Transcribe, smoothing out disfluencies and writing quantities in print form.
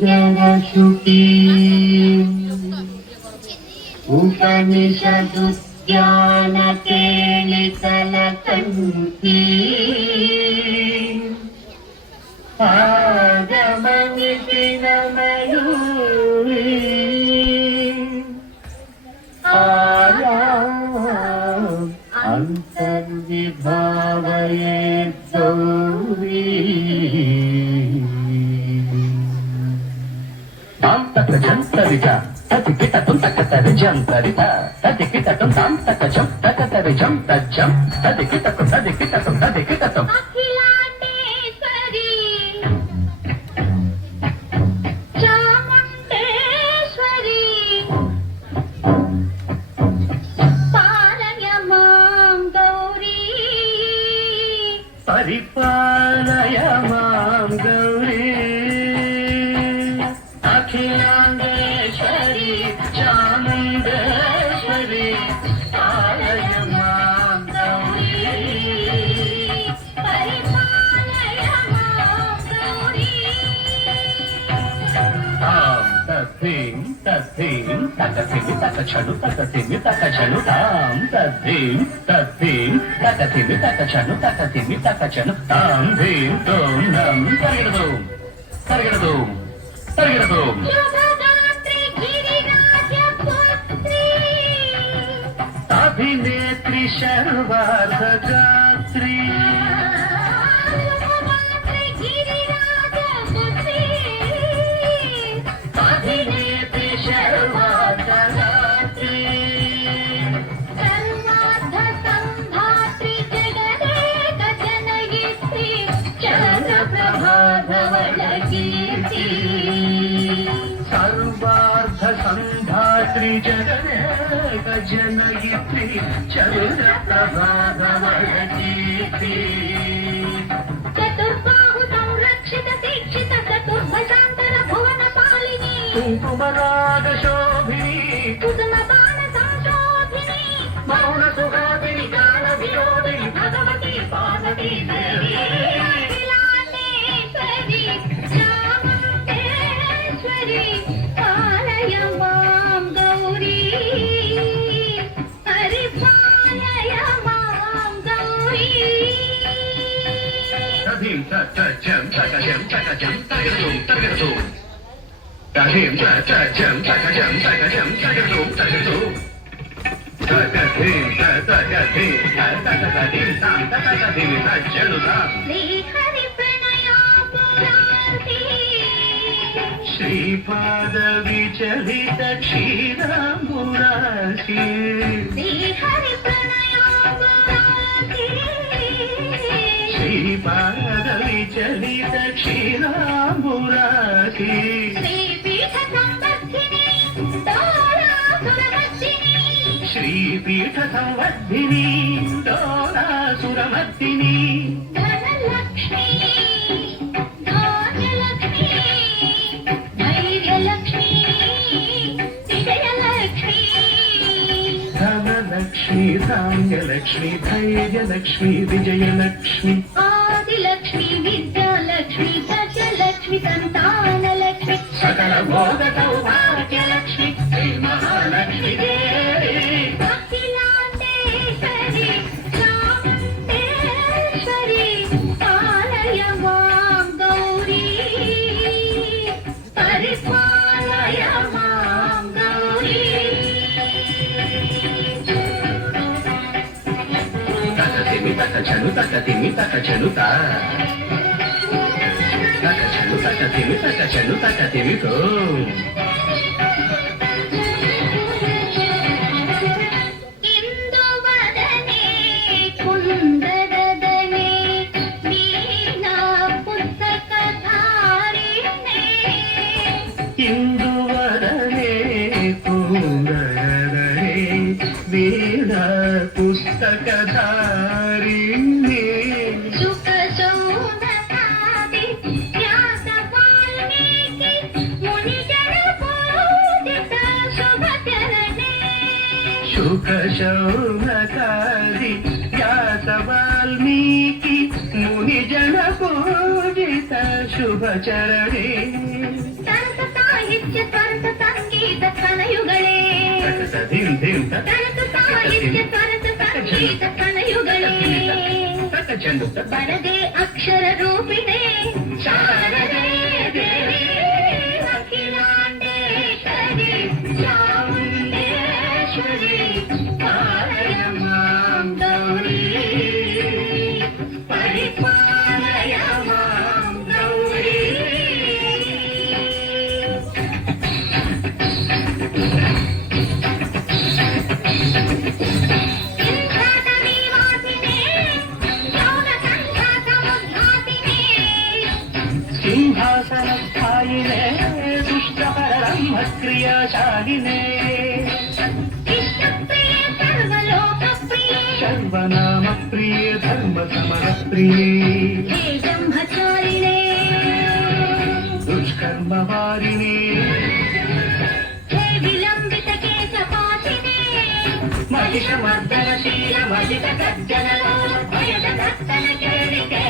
जरशुकी उपनिषदुद्यानकेलितलकन्ती आगमनिति नमयूरी आयाम् अन्तर्विभावयेत् गौरी जंतरिता ततिकिटतुं तकतरिजंतरिता ततिकिटतुं तां तकजं तकतरिजं तज्जं ततिकिटतुं ततिकिटतुं ततिकिटतुं अखिलांडेश्वरी चामुंडेश्वरी पालय मां गौरी परिपालय मां गौरी अखिलांडेश्वरी चामुंडेश्वरी पालय मां गौरी परिपालय मां गौरी तां तद्धिं तकथिमि तकछनु तकथिमि तकछनु तां तद्धिं तकथिमि तकछनु तकथिमि तकछनु तां धीं तों नं तगिरदों तगिरदों तगिरदों शुभगात्री गिरिराजपुत्री अभिनेत्री सर्वार्थगात्री शुभगात्री गिरिराजपुत्री अभिनेत्री सर्वार्थगात्री सर्वार्थ संधात्री जगदेक जनयित्री चन्द्रप्रभाधवलकीर्ति सर्वार्थ संधात्री जगदेक जनयित्री चन्द्रप्रभाधवलकीर्ति चतुर्बाहु संरक्षित दीक्षित चतुर्भुजान्तर भुवन पालिनी कुङ्कुमरागशोभिनी कुसुम बाण संशोभिनी मौन सुहासिनी गान विनोदिनी भगवती पार्वती देवी अखिलांडेश्वरी चामुंडेश्वरी पालय मां गौरी परिपालय मां गौरी तधिं तकजं तकजं तकजं तगिरदुं तगिरदुं तधिं तकजं तकजं तकजं तगिरदुं तगिरदुं तकधिं तकधिं तकधिं तां तकधिं तज्जनुतां श्रीहरि प्रणयापुरार्ति श्रीपादविचलित क्षीरामुरासी श्रीहरि प्रणयापुरार्ति श्रीपादविचलित क्षीरामुरासी श्रीपीठ संवर्धिनी दोलासुरवर्धिनी श्रीपीठ संवर्धिनी दोलासुरमर्दिनी धनलक्ष्मी धान्यलक्ष्मी धैर्यलक्ष्मी विजयलक्ष्मी धनलक्ष्मी धान्यलक्ष्मी धैर्यलक्ष्मी विजयलक्ष्मी आदिलक्ष्मी विद्यालक्ष्मी सत्यलक्ष्मी संतानलक्ष्मी सकल भोग सौभाग्यलक्ष्मी श्री महालक्ष्मी देवी अखिलांडेश्वरी चामुंडेश्वरी पालय मां गौरी परिपालय मां गौरी तकथिमि तकछनु तकथिमि तकछनुता तकछनु तकथिमि तकछनु तकथिमि तो इंदुवदने कुंदरदने वीणा पुस्तकधारिणे इंदुवदने कुंदरदने वीणा पुस्तकधारिणे सुख सौनकादि व्यास वाल्मीकि मुनिजन पूजित शुभचरणे शुक शौनकादि व्यास वाल्मीकि मुनिजन पूजित शुभचरणे संत ಸಾಹಿತ್ಯ ಸ್ವರಸ ಸಂಗೀತ ಕನಯುಗಳೇ ಧಿಂ ಧಿಂ ತನಕ ಸಾಹಿತ್ಯ ಸ್ವರಸ ಸಂಗೀತ ಕನಯುಗಳೇ ಚಂದ ಬರದೆ ಅಕ್ಷರ ರೂಪಿಣೆ ಶಾರದೆ ದೇವಿ ಅಖಿಲಾಂಡೇಶ್ವರಿ ಚಾಮುಂಡೇಶ್ವರಿ ಪಾಲಯ ಮಾಂ ಗೌರಿ ಪರಿಪಾಲಯ ಮಾಂ ಗೌರಿ ಸಿಂಹಾಸ ನಿವಾಸಿನೇ ಯೌನ ಸಂಘಾತ ಉದ್ಘಾತಿನೇ ಸಿಂಹಾಸನ ಸ್ಥಾಯಿನೇ ದುಷ್ಟಪರರಂಭ ಕ್ರಿಯಾಶಾಲಿನೇ ಇಷ್ಟಪ್ರಿಯೆ ಸರ್ವಲೋಕಪ್ರಿಯೆ ಸರ್ವನಾಮ ಪ್ರಿಯೇ ಧರ್ಮ ಸಮರ ಪ್ರಿಯೇ ಹೇ ಬ್ರಹ್ಮಚಾರಿಣೇ ದುಷ್ಕರ್ಮ ವಾರಿಣೇ ಹೇ ವಿಲಂಬಿತ ಕೇಶಪಾಶಿನೇ ಮಹಿಷ ಮರ್ದನಶೀಲ ಮಹಿಷ ಗರ್ಜನ ಭಯದ ನರ್ತನ ಕೇಳಿಕೆ